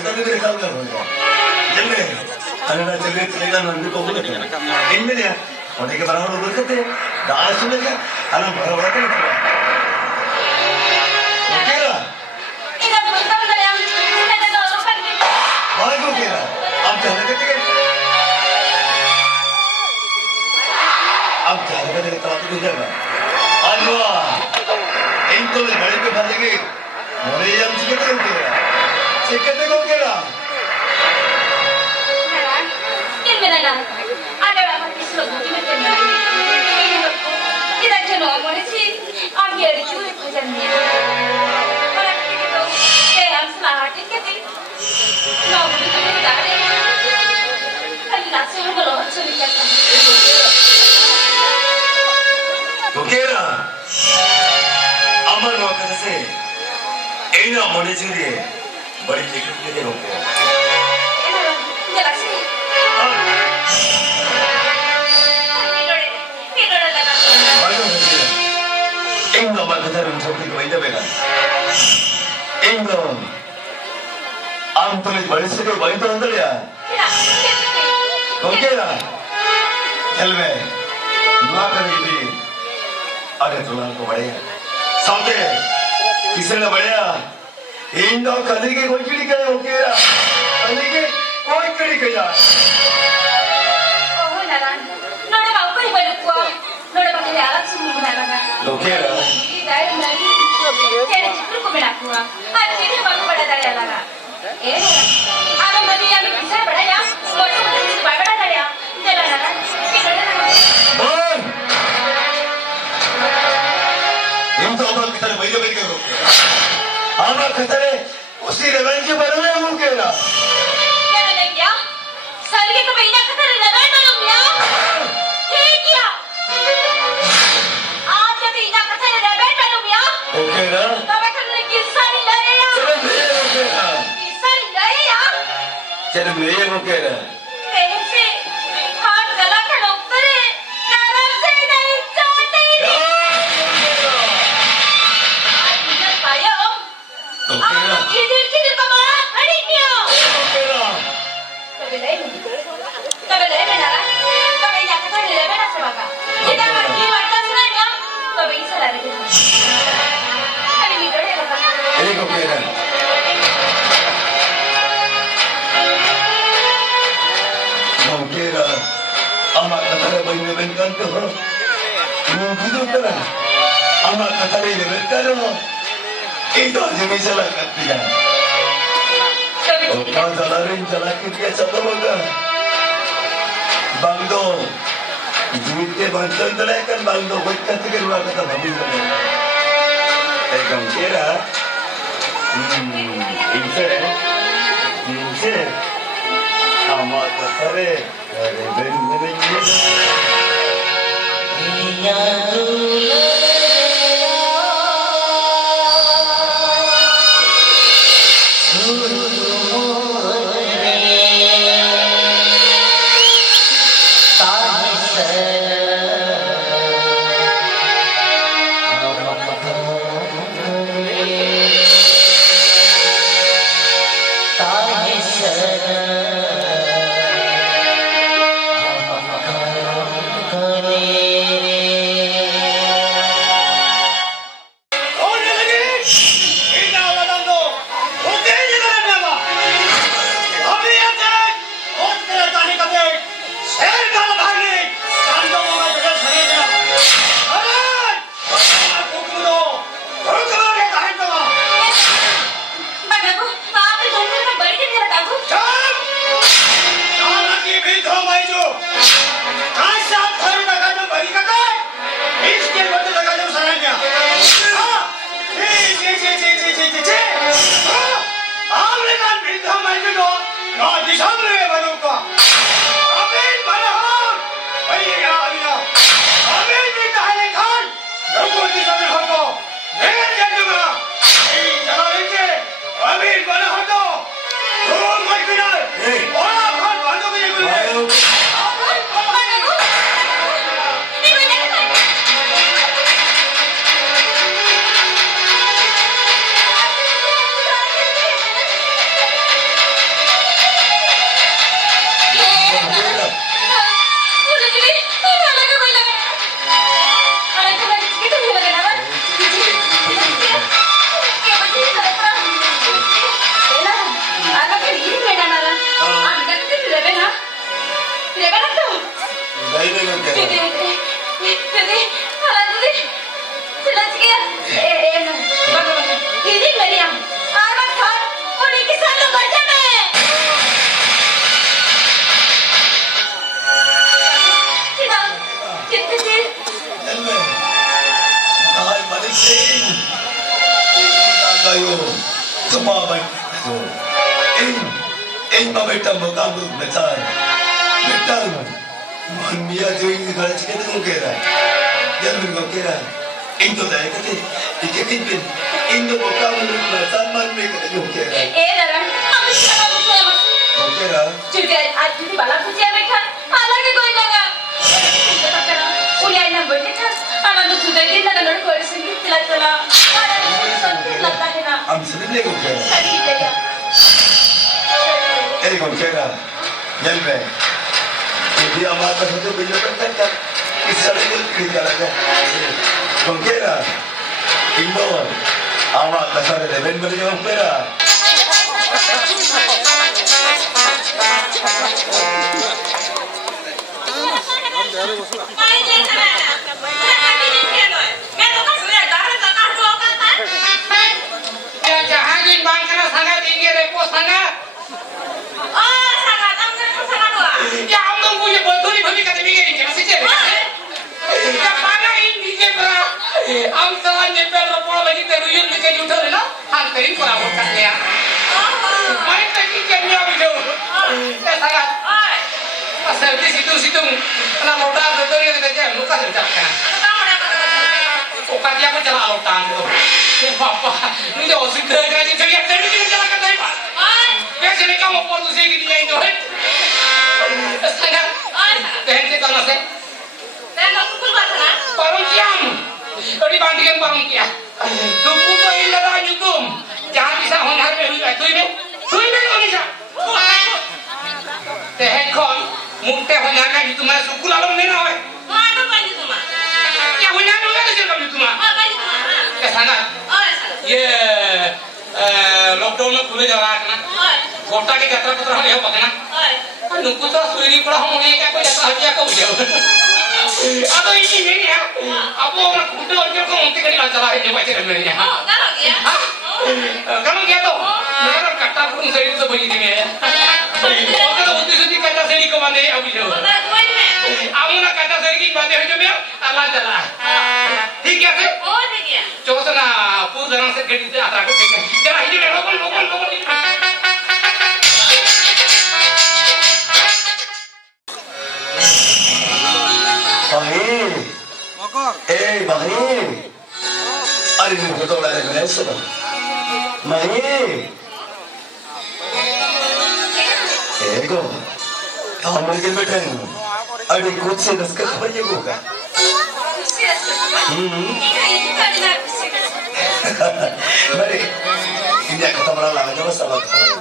tadi dari kau kan? Jadi, karena jadi cerita nanti kau boleh kan? Ini dia, orang ke barang orang berkata, dah sudah kan? Alam barang orang kan? Oke lah. Ini apa betul dah yang kita dah orang kan? Baik oke lah. Am jalan ke tiga. Am jalan ke tiga tempat itu jalan. Alwa, itu le balik ke balik ke. Mulai yang sikit oke lah. Sikit oke lah. Ada apa kisah tu kita ni? Kita jangan orang ni sih, am dia itu macam ni. Orang kita tu, am salah hati kita. Nak budi kita dah ada. Kalau nak suruh kalau suruh kita. Oke lah. Amal mau kata saya. Ini amone curi. Balik ikut kita oke. Jelas sih. Engkau makan terus seperti kau itu benar. Engkau, tulis balik sekali balik tu antara ya. Oke lah. Helme, dua kali ini ada tulang kau balik. Sampai kisah balik. Engkau kali ke kau kiri ke oke lah. Kali ke kau kiri ke ya. Oh, naran. Nora mau pergi balik kuah. Nora pakai alat semua naran. Oke lah. Dari mana? Jadi justru kau berlaku. Aja dia baru pada dari alat. Ada mana yang bisa pada ya? Mau coba sih pada dari ya? Jalan naran. Kita naran. Bon. Engkau apa kita ni bayi bayi kau? Apa kita ni? Usi level je baru ni oke lah. Jangan lagi ya. Sekali kita bayar kita level belum ya? ठीक ya. आप जब इना कथा लेबे belum ya? Oke lah. Tapi kan lagi kisah ni lah ya. Oke lah. Kisah ni lah ya. Jadi beliau oke lah. कैसे हाथ गला का डॉक्टर है नरम से नहीं चाहते आज मुझे पाया Oke lah. किधर कमाया खड़ी क्यों Oke lah. कभी नहीं ना कभी जाकर तो ले लेना सबका इधर मर्जी मरता सुना क्या कभी सला रहे कभी वीडियो ले लगा Ini oke lah. Oke lah. Amat kata dia bayi level kan tu. Ini hidup kan? Amat kata dia level kan? Itu aja misalnya kata. कभी Kau jalanin jalan kita satu moga. Bangdo, duitnya bantuan terlekan bangdo. Buat kata kedua kata babi mana? Kamu kira? Inse, amat besar. रे बना तो नहीं नहीं दीदी कह दीदी हां दीदी चिल्लाच गया ए ना बगा बगा दीदी मेरी आरा था और एक साल मर जाना है चिल्ला चिल्ला चल मैं हाय मालिक सिंह kayo sumabay so in mabaitam mo kamu betal betal mania doing the garage ke tu kera yan min ko kera in to dai kate ikepin pin in do kamu na samman me ke tu kera dara हम इसका मुझे ko kera juga आज didi bala kuci में था अलग कोई लगा kita kena uliah number ni kan anak tu sudah kita kan orang kau sendiri telah telah लगता है ना am sini ko kera सही है ko kera yan be jadi amat satu bila tak kisah itu kita lagi ko kera indo amat kasar de ben beri orang kera lockdown में खुले जा रहा है ना कोटा के यात्रा पत्र हम यह पकना नुकु तो सुरी पड़ा होने का कोई ऐसा हटिया को जाओ अब ये नहीं है अब वो खुद और जो को उनके कहीं चला है जो बच्चे मेरे यहाँ कल गया तो मेरा कट्टा पूर्ण शरीर तो बनी थी मैं और तो उद्देश्य थी कट्टा शरीर को बंदे अब जो अब ना कट्टा शरीर की बातें है जो मैं अल्लाह चला ठीक है फिर ठीक है चौथा पूरा जन से गड़ी से आता को ठीक है जरा हिंदी में लोगों Bahir, Bahir, ada ni foto ada mana sebab? Bahir, ego, kamu mungkin betul. Ada kuat sih das kerja je gua. Mari, ini aku tak pernah lagi coba sahabat kamu.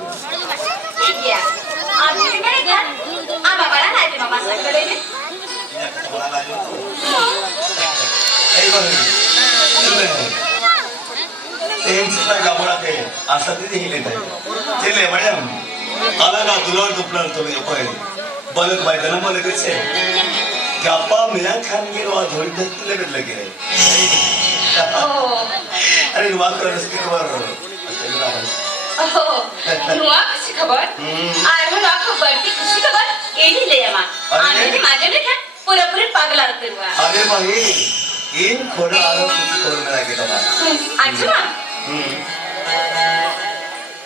iya आप भी मेरे घर आप बड़ा ना जी मामा से करे ने Ini aku tak pernah lagi. Bahir, चल सेंसस का बोला के आसती नहीं लेता चले मैडम अलग दुलर दुपलर तो ये कोई बलक भाई जना बोले कैसे गप्पा मियां खान के रो धोरी धरती लगे अरे नुआ कर इसकी खबर नुआ किसी खबर आए हो नुआ खबर की किसी खबर ये नहीं ले आमा आने के माजे में क्या पूरा पूरे पागल आते हुआ अरे भाई इन खोड़ा आरो कुछ खोल मेरा के तमाम अच्छा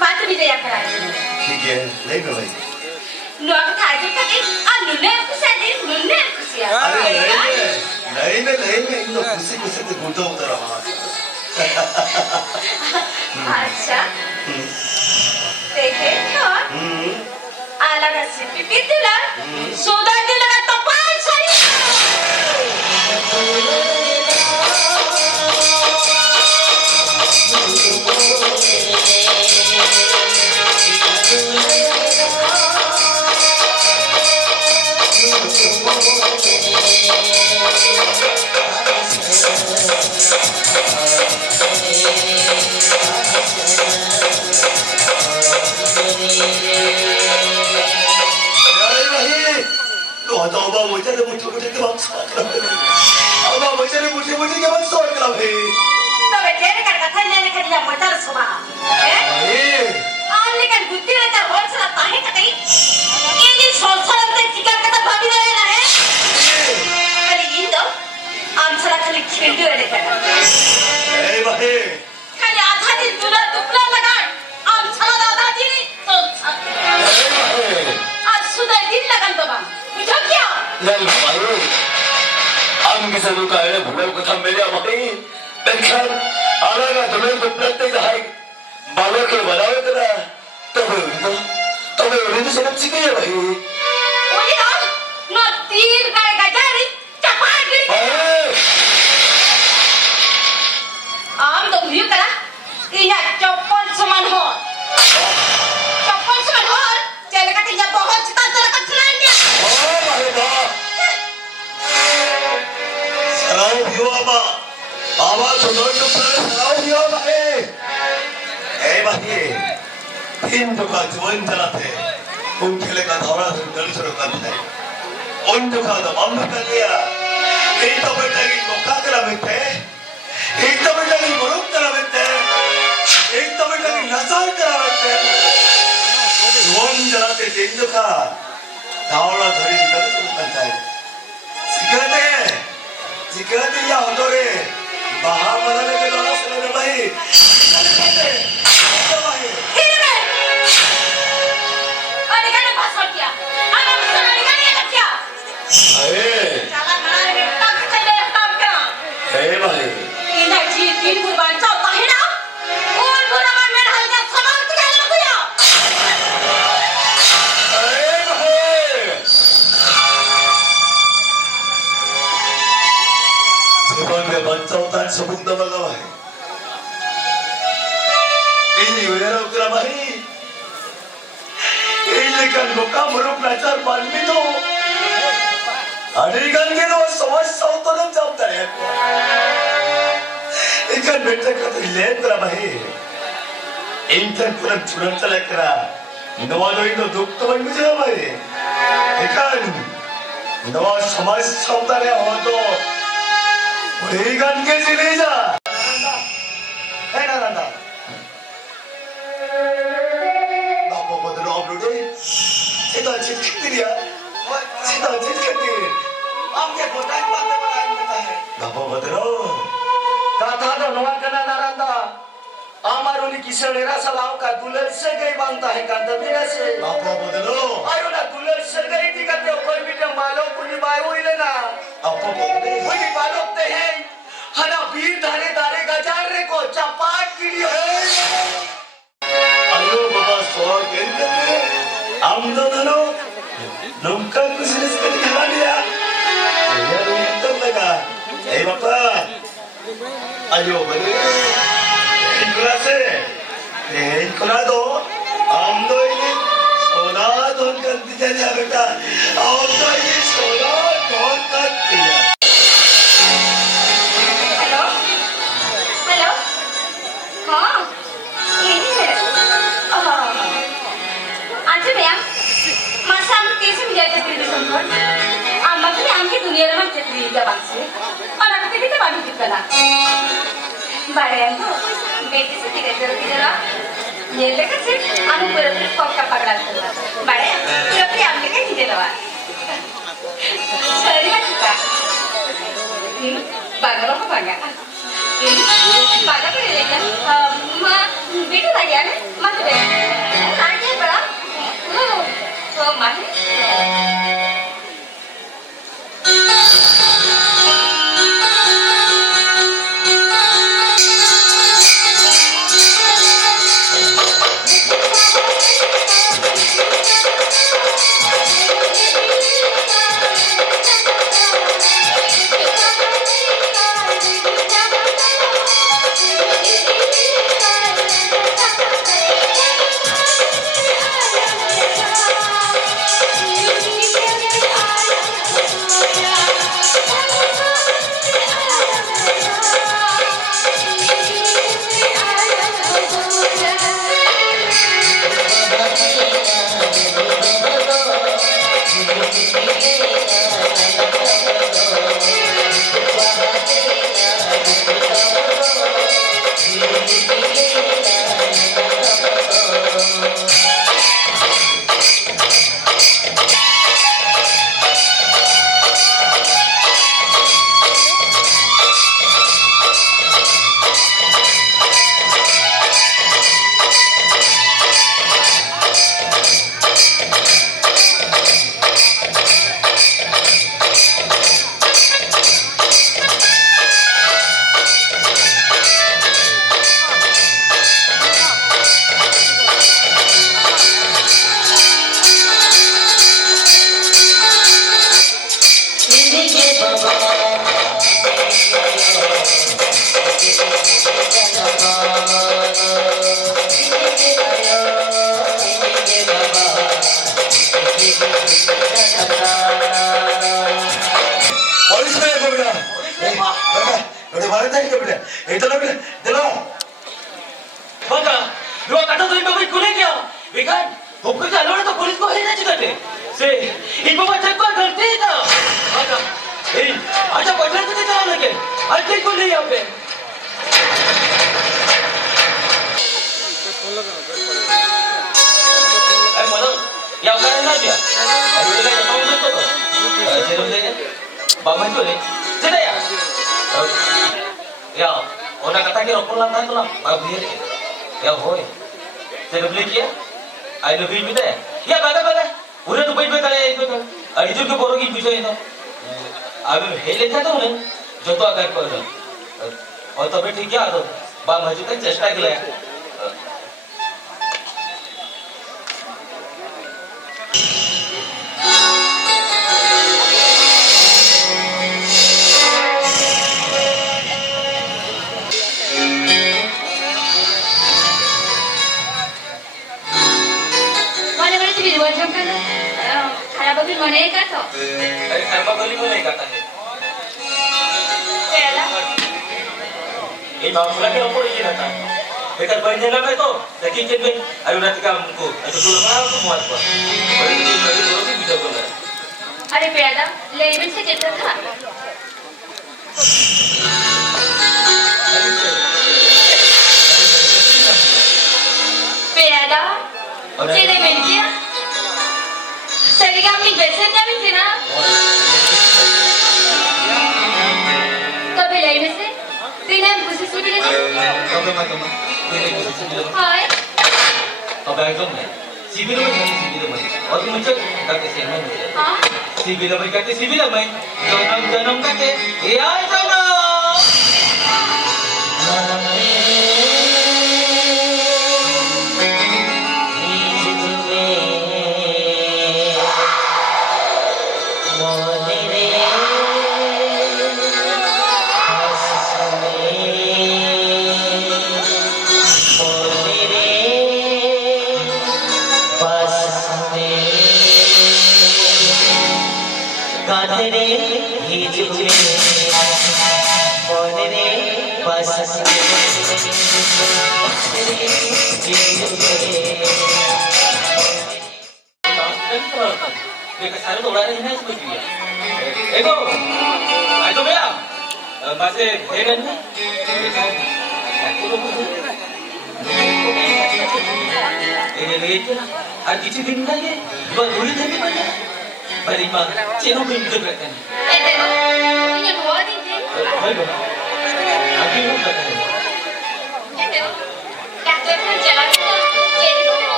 बात भी जया करा ठीक है ले लो भाई नुआ का थाजे का के आ नुने कुछ दे नुने कुछ यार अरे नहीं इन लोग कुछ तो गुंडा उतर रहा अच्छा देखे तो आला का सिपी पितला सोदा दिला का तपाल सही आता अबा मोठ्याने मोठे केव्हा स्वागत अबा मोठ्याने मोठे केव्हा स्वागत आहे तबे केने का कथा लेने का दिया मचार सुबा आले का गुत्तीला तर होलसला ताहे का काही इनी संसारात चिकन कथा भाबी रहे ना है खाली इंदो आमसला खाली खेळतो रे का ए बाहे खाली आधा दिन तुला दुखला लगा आमसला दादाजी तो आज सुद्धा दिन लगन बाबा बुझो क्या नहीं भाई हम किसी को कहने भूले को था मेरे भाई देखकर आलागा तुम्हें तो प्रत्येक है बालों के बनावे तेरा तबे उन्हें सब सीखे है भाई ओली ना ना तीर का गजारी चपाट गिरी आम तो व्यू करा इया चप्पल समान हो चले का तिया बहुत चिता तेरा का सुनाएंगे ओ भाई बा सराव भीओ आबा आवाज सुनो तो सराव भीओ भाई ए भाई तीन का जीवन चलाते उन खेले का धावड़ा से गल शुरू करते उन का दबाव कर लिया एक तो बेटा की मौका करा बैठे एक तो बेटा की मरुक करा बैठे एक तो बेटा की नसार करा बैठे जीवन चलाते तीन का धावड़ा धरी गल शुरू करता है सिखाते या होतो रे बाहर बनाने के द्वारा सुने भाई सबूत बघा भाई ini wera ukra भाई ini kan boka buruk nacar banmi to adegan ke to samaj sautanam jawabdar hai ikan beta ka to lendra भाई inter puram churan chala kara nawa no indo duk to banmi jao भाई ikan nawa samaj sautar hai ho to ikan ke jine ja hai na randa Kita cerita आपके बोटा की बातें बनाने में है बाबा बदरो कथा तो नवा कना नारंदा आमारोली किसनेरा सलाव का दुलर से गई बनता है कांदबिरा से बाबा बदरो आयो ना दुलर से गई थी करते कोई भी जब मालो कुनी बायो ही लेना आपको बोलते वही बालो ते हैं हना बीर धारे धारे गजार रे को चपाट गिरी है आयो बाबा सो गई करते हम दोनों नमका कुछ नहीं खा लिया यार ये तो लगा ए बापा आयो बने इनकरा से इनकरा दो हम दो ये सोना धोन कर दिया बेटा हम तो ये सोना धोन कर दिया हेलो हेलो हाँ यही है आज मैम masa कैसे मिला चक्री में संभव आम्हाला तरी आमची दुनिया रमा चक्री त्या बांगसे मला कधी किती बांधू तिकला बाळ्यांनो बेटीचे तिकडे जरा येले कसे आम्ही परत पक्का पकडा झाला बाळ्या तुला आमले काय दिले नवा सरी का बागा बाबा बागा बागा पडले का मग बेटी लागली ना मग आजी बळा हो माहिती Itu lagi. Delong. Bangga, dua kata tu ibu baik kulit ya. Bukan, hukum kalau orang tu polis ko hina juga deh. Se, ibu macam kau ganti tak? Bangga, aja bajang tu jalan lagi. Ada kulit ya be. Malu, yang kau nak dia? Aku dah tahu tu tu. Cerita dia, bapa tu ni, cerita ya. Ya, orang kata kira pulang kan tu lah, bagus dia. Ya होय तेरे बोले क्या I love you भी या बागा बागा उन्हें तो भाई बेटा है इधर अर्जुन के बोरो की पूछो इधर अब हेले था तो उन्हें जो तो अगर कर दो और तब ठीक है तो बाम हजू तक चेष्टा के लिए खराब अभी मने का तो अरे कर्मा गली में नहीं करता है पहला ये मामला के ऊपर ये रहता है बेकार बहने लगा तो देखिए कि मैं अरे रात का हमको तो तो लगा तो मुआद पर और ये मेरी दोनों भी बीजा बोल रहा है अरे पहला लेमन से चलता था पहला चले मिल गया Seriga mi besen ya mi tina? Kabe lai mese? Tina busi subi le? Kabe ma. Hai. Kabe ayo me. Sibila mai. और तुम मुझे कहते से मैं मुझे हाँ सिबिला मैं कहते सिबिला मैं जन्म कहते ये आए जन्म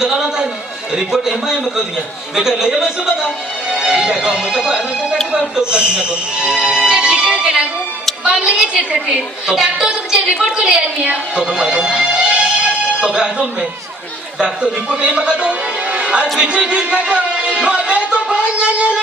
चलाना था रिपोर्ट एमआई में कर दिया बेटा ले मैं सुबह का ठीक है मैं तो अनंत का तो कर दिया तो ठीक है के लागू बाम लगे चेक करते डॉक्टर तुझे रिपोर्ट को ले आनी है तो मैं तो मैं में डॉक्टर रिपोर्ट एम का तो आज पीछे दिन का तो मैं तो भाई ले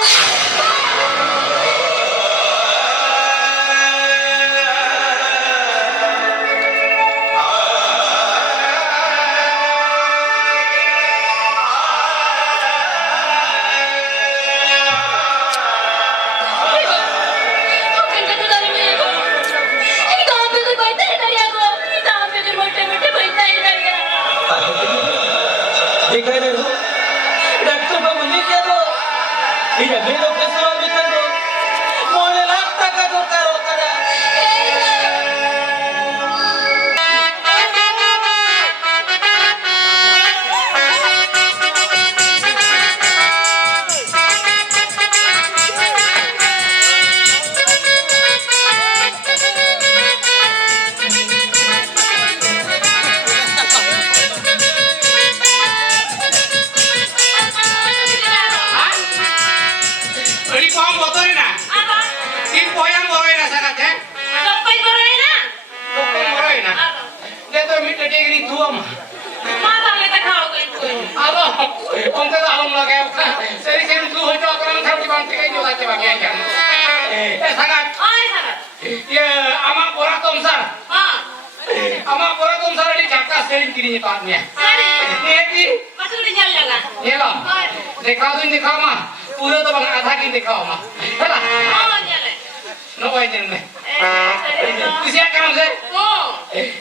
Noy din me. Eh, Isia kam se. oh,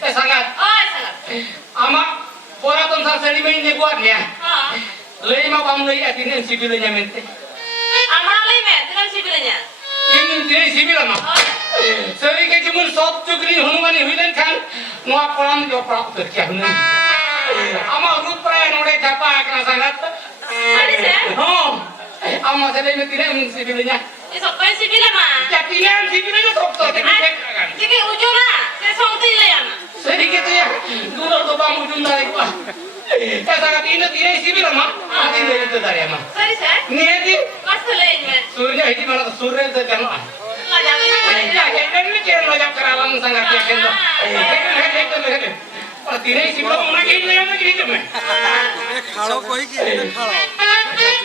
Sangat. oh, sangat. Ama pora ton sa seri me ne kuat ya. Ah, Lei ma bam lei atinen sibilnya mente. amar lagi men, dengan sibilnya. Ini dire sibil ma. Oh, Seri ke jumun sob chukri hunumani huilen kan noa kolam jo pra kerja hunun. Ama rut pra nore japa kana sangat. ada sih? Oh. Ama seri me tire sibilnya. Esok kau sibil mah. Jatinan sibilnya sob to kan. Jadi ujung lah, saya songti lah ya. Seri gitu ya. Dulu to bang ujung dari gua. Sangat ini tire sibil ma. Adi le itu dari ama. Sorry sih, Niati masuk lagi men. surya itu mana surya itu kan. Nggak jangan. Ya, jadi ini kira lo jam keralang sangat ya kan. Tire sibil mana gitu ya gitu me. खाड़ो कोई की खाड़ो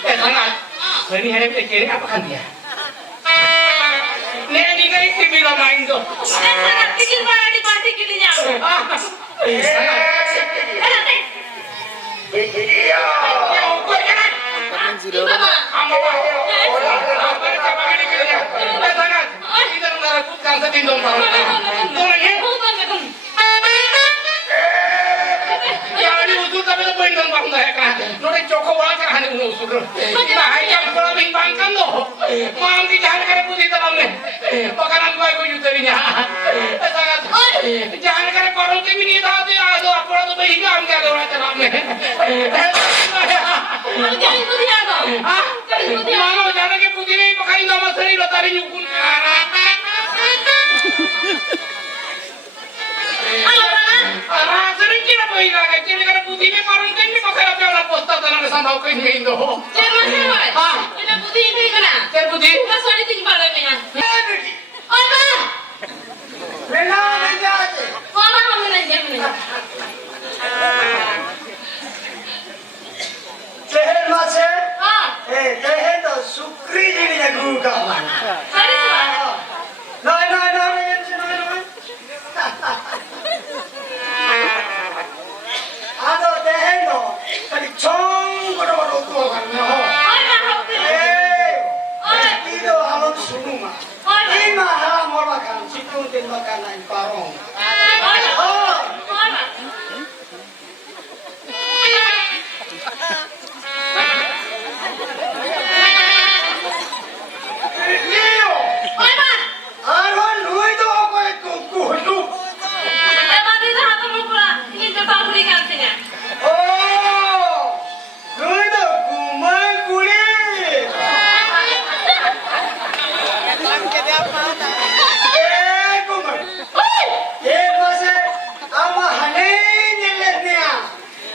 Sangat. Ini hari ini kira apa kan dia? Nih ini kan sibil main tuh. Saya sangat bikin barang di panti gilinya. Jangan kare korong ke mini dah tu ada apa tu bayi kau angkat orang cakap me. Jangan ikut dia dong. Ah, Jangan ikut dia. mana jangan ke putih ni pakai nama seri lo tari nyukun. Alah mana? Ah, sering kira bayi kau kira kare putih ni korong ke ni pakai apa orang posta tanah ke sambau ke ni indo. Jangan masuk mas. Ah. Kita putih ini kena. Kira putih. Mas soalnya tinggal lagi kan. Oh ma. Mama kamu nanya mana? Tehen macam, Ah, tehen tu sukri jadi jago kawan. sorry sih. Noi, yang sini noi. Ada tehen tu, tadi cong kono tu kan. Oh ma kamu. Itu halam sunuma. Ini halam orang kan, situ tembak kanan parong. Oh ma. Leo, Oh ma. aron lui tu apa kuku tu? Emang itu satu mumpul. Ini tetap berikan sini. Oh, lui tu kumai kulit. Kumai. masa ama hane nyeletnya.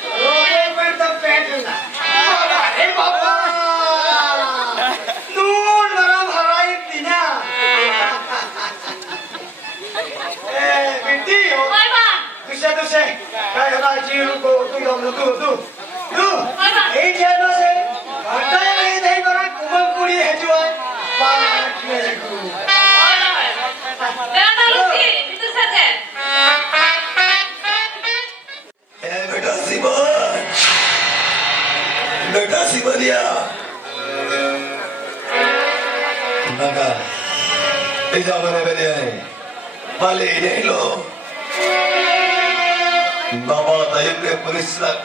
Robo bertepetna. Bapa. Nun maram harai tina. Binti yo. Oh ma. Tusa. Kaya na jiru ko tu. Ei jana se. Ata ei dei bara kumal kuri hejua. Pak kiyaku. Oh ma. Jangan terlalu sih. Itu saja. बेटा सिमरिया नका इजा मने बेदे पाले नहीं low बाबा ताइब के police लग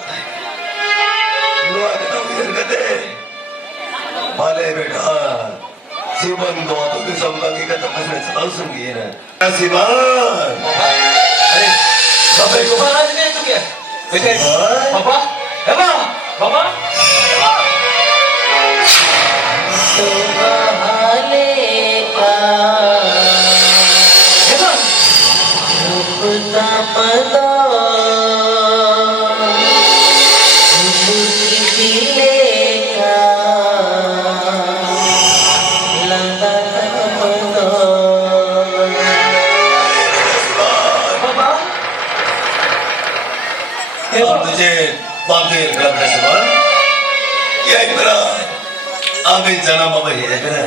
low आके तो इधर कते पाले बेटा सिमन दो तो की संबंधी का तो कसने चला सुनगी है ना सिमन अरे बाबे को Kemana aja nih itu ya? Bapak? Bapak? हम तुझे बांधे रखना है सिमन ये मेरा आगे जन्म अब है मेरा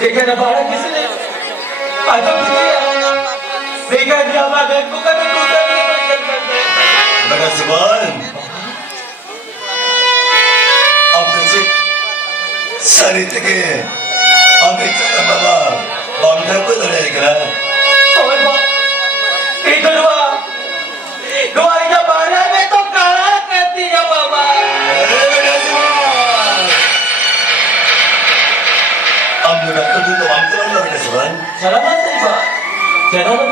देखा ना बाहर किसने आजम किया देखा क्या बात है कुकर बेटा सिमन अब तुझे सारी तक Abi cakap baba, bangsa pun tak ada kena. Oi ba, itu dua ini mana betul kalah ketinya baba. Ambil aku tu ambil orang ada seorang. Salamat ba, salamat.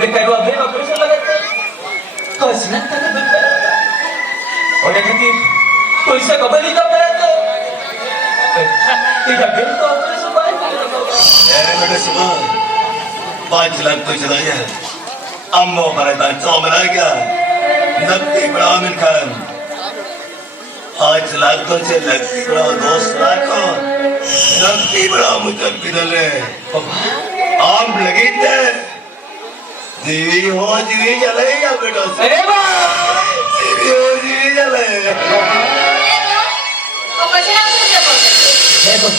Dekat dua bela persen lagi. Kau senang tak betul? Oleh kerana पैसा kembali tak berada. Tidak betul persen banyak. Ada semua. 5 lakh तो चलाया. अम्मो पर बच्चों में आ गया. नक्की ब्राह्मण खान. 5 लाख तो से नक्की ब्राह्मण 2 लाख को. नक्की ब्राह्मण तक बिदल है. आम लगी थे. जीवी हो जीवी चले या बेटा. अरे वाह. जीवी हो जीवी चले. O kasi lang po siya po. देखो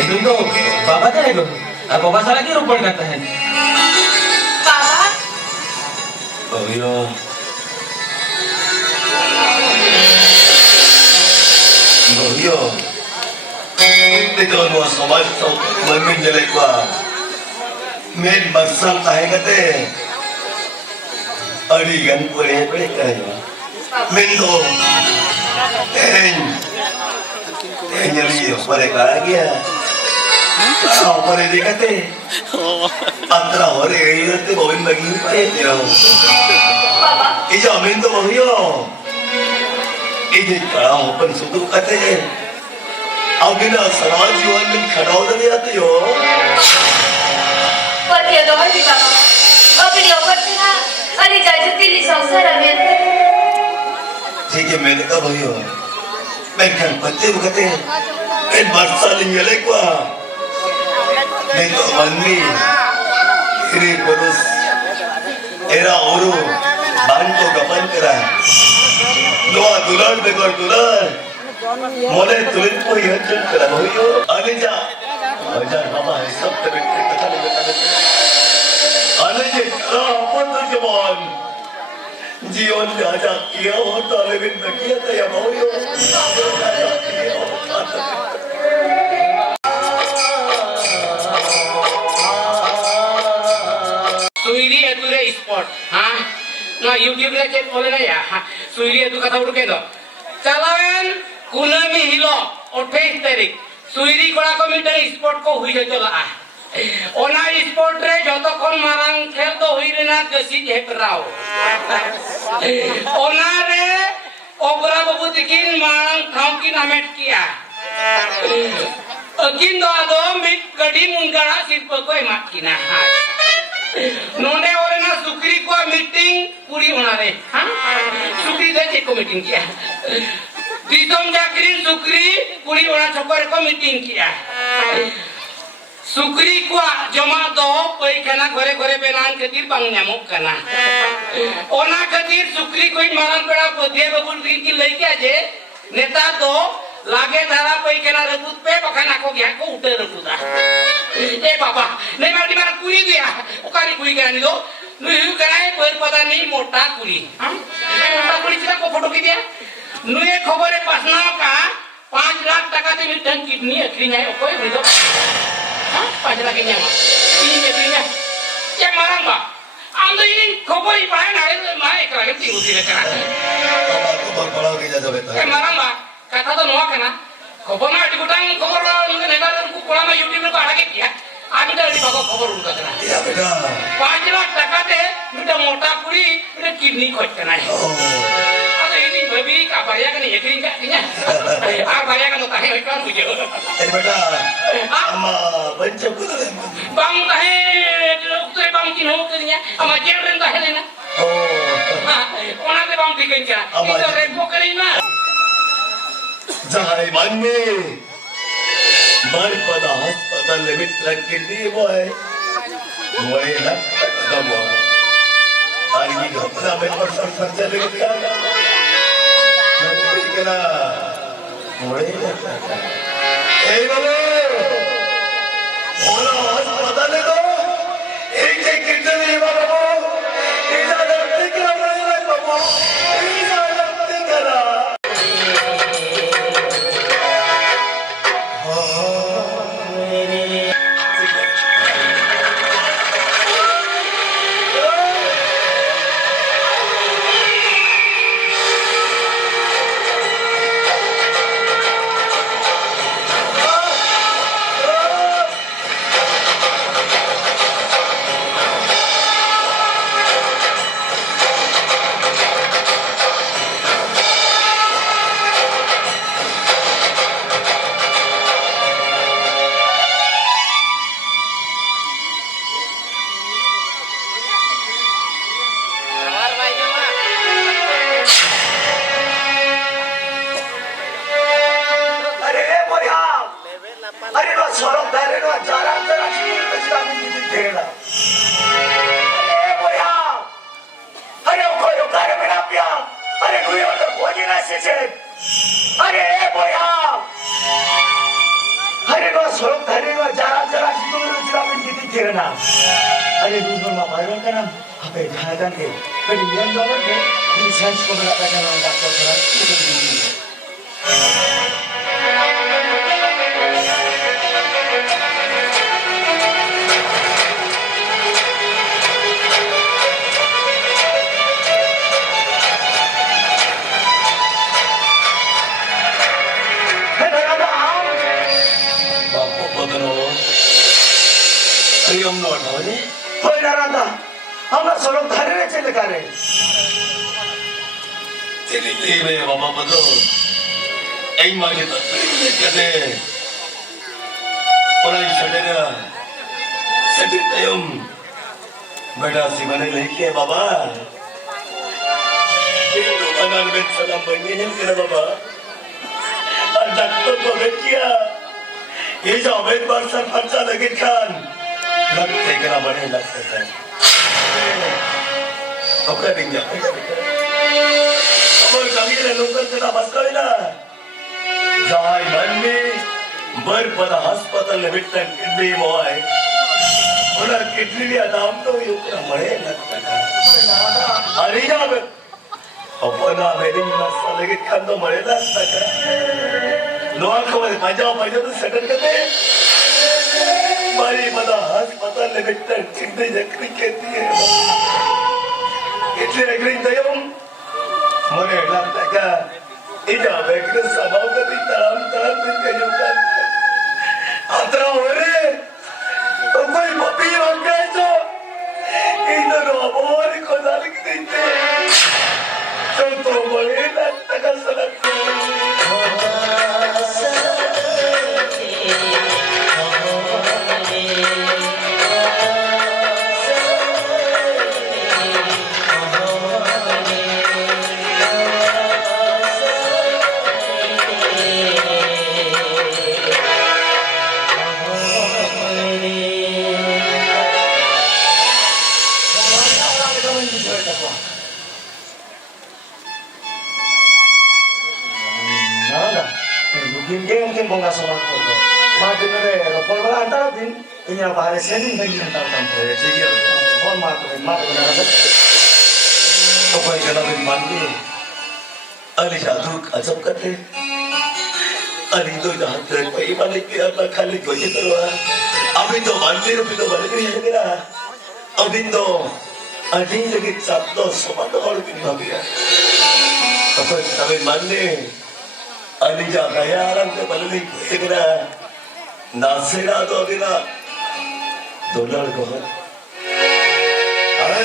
itu बाबा का है अब बाबा साला की रोपण करता है Papa? Oh yo. Oh yo. Ito mo samaj to mamin jale kwa. Men maksam tahe kate. Ari gan pure pure kayo. Men do. Nyali pare kara gya. Sao pare dekate. Atra hore gayi bobin bagi pae tero. Papa? Ija men to bohiyo. Ije kara open sudu kate. Abina समाज जीवन में खड़ा हो जाते हो. Pati ada hari Papa. Open your heart na. Ani jaji tili संसार में. ठीक है मैंने कहा भैया मैं घर पत्ते बुकते मैं बरसा लिंगले को मैं तो मन्नी तेरे पुरुष एरा औरो बांध तो गपन करा लोहा दुलार बेकार दुलार मोले तुलित को यह चल करा भैया आने जा हजार बाबा है सब तबीयत के कथा नहीं बता आने जे करा अपन तो जवान जीवन राजा किया होता लेकिन न किया था या भाइयों सुईरी एतुरे स्पॉट हाँ ना यूट्यूब रे चेक बोले ना या सुईरी एतु कथा उड़के दो चलावेन कुनामी हिलो 28 तारीख सुईरी कोड़ा को मिटर स्पॉट को हुई है चला ओना स्पोर्ट रे जतो कोन मारंग खेल तो हुई रे ना गसी हेकराओ ओना रे ओबरा बाबू तिकिन मारंग ठाव की नामेट किया अकिन दो आदो मिट कडी मुंगड़ा सिर्फ कोई मात किना नोने ओरे ना सुक्री को मीटिंग पूरी होना रे हां सुक्री दे को मीटिंग किया दिसम जाकरी सुक्री पूरी होना छोकर को मीटिंग किया सुक्री को जमा दो पैखाना घरे घरे बेनान खातिर बांग ᱧᱟᱢᱚᱜ ᱠᱟᱱᱟ ओना खातिर सुक्री कोई मारन बड़ा पदे बबुल की लइके जे नेता दो लागे धारा पैखाना रपुत पे बखाना को गया को उठे रपुदा ए बाबा नहीं माटी मार कुरी दिया ओकारी कुरी करानी दो नुयु कराए पर पता नहीं मोटा कुरी हम मोटा कुरी चिरा को फोटो की दिया नुए खबरे पासना का 5 लाख টাকা दे मिटन किडनी अखरी है कोई भइलो Pajak nya mah. Ini ya marang ba. Ando ini khobor i pae na ma ekra ke tingu dire kana. बाबा को बड़बड़ा के जा बेटा Ya marang ba. Kata to noa kana. Khobor na digutang khobor nge negar ku kola ma YouTube ko ada ke dia. Ami da di bago khobor uruka kana. या बेटा 5 लाख টাকা दे meta मोटा पूरी meta kidney खोज kana है. Ada ini babi ka barya kana ekri ka nya. आ barya kana tahe hoy kan bujo. ए बेटा अम्मा पंच कुदरे Bang tahe dokter bang kino kerja ama jerin tahe lena. ओ Ona te bang bikin kira. Itu repo kerina. जहां मान्य मार पदा अस्पताल limit रख के दी boy मोए ना कम और ये घपला में पर सर चले गया नौकरी के ना मोए ए बाबू ओला अस्पताल ले दो एक एक कितने बाबू इजाजत करा बाबू इजाजत करा tirana. Ada dulu mama orang kan apa yang kan ke. Jadi yang dulu ke di sains ko berapa kan orang dokter orang itu begini. Bapak Padano, ayam not hoje. Hoy naranda. আমরা সরব ধারে চলে কারে Tili tili Bapak Padano. Ay makita kasi orang saudara sedih tayum beda si mana lagi Baba. Itu kanan ben salam bangin kira Baba. Doktor ko bekia. ये जो अवैध वर्षा खर्चा लगे खान लग देखना बड़े लगते हैं अपना दिन जाते हैं और कभी ने लोकल से ना बस करे ना जाय मन में बर पदा अस्पताल में बिटन किडनी मोए और किडनी भी आराम तो युक्त बड़े लगता है अरे ना अपना मेरी मसाले लगे खान तो बड़े लगता है लोग को पंजाब पंजाब तो सेटल करते बारी पता अस्पताल में बिटन किडनी जकरी कहती है इतने अग्री तयम मोरे लगता है इधर बैठकर समाव करती तराम तराम दिन का योगदान आतरा हो रे तो कोई पपी वांगा जो इधर अबोर को डाल के देते तो मोरे लगता का सलग mungkin bongga sama aku. Mati nere, ropol bala antara din, ini apa hari sending bagi antara kampung. ठीक है Ropol mati nere. तो कोई कहना भी मान ली अली जादू अजब करते अली तो जहाँ तक कोई मालिक भी अपना खाली कोई तो अभी तो मान ली अभी तो मालिक भी है मेरा अभी तो अली लगे चाप तो समान तो और भी नहीं भाभी है तो कोई कहना भी मान ली अली जा गया आराम से मालिक कोई मेरा नासेरा तो अभी ना $2 को है अरे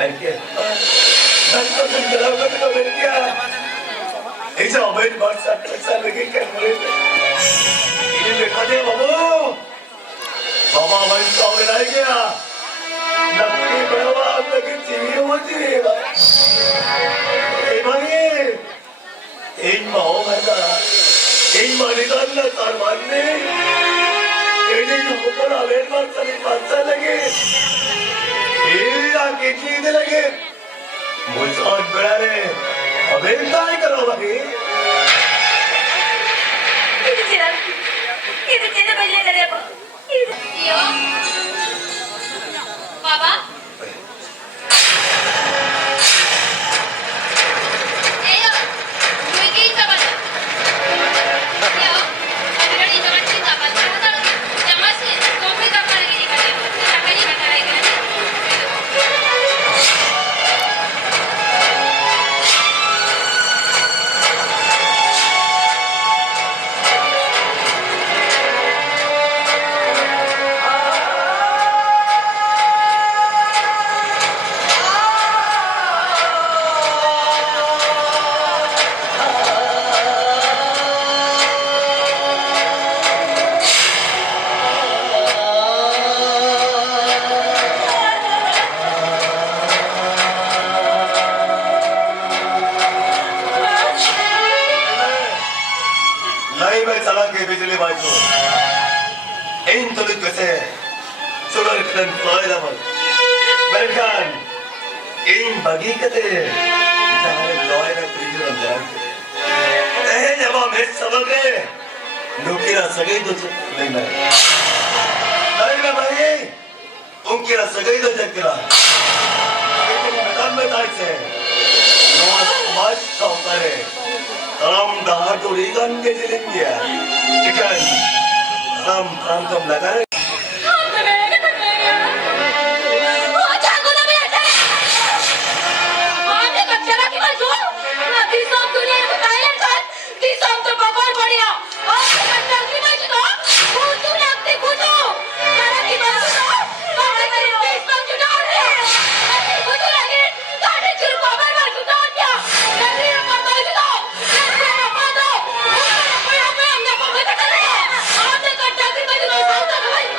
Berkia. Nanti menjelang ke Berkia. Ini obat bahasa besar lagi kan boleh. Ini berkata babu. Baba वंश का बनाया गया नक्की बड़वा लगे चीनी होती है भाई इन माओ मरता इन मालिकान ना तारमान ने इन्हें जो ऊपर आवेल मार तभी पांचा लगे ये आके चीने लगे मुझे और बड़ा रे अबेल काय करो भाई Itu tidak boleh dari apa? Iyo, Baba. Iyo, gue ini apa? Iyo, ada di tempat kita apa? Yang masih, kopi apa lagi di mana? Apa di mana lagi? नहीं मैं चला के बिजली बाजू इन तो कैसे सुनो इतने फायदा मत बैठन इन बगी कते जहाँ लॉय ना प्रिजर अंदर ए जब मैं सबक है नुकीरा सगई तो नहीं मैं भाई उनकी ना सगई तो चक्करा मैदान में ताक से नवाज माच शौकारे Ram dah tu rigan ke jalan dia. Ikan ram tu belakang. Apa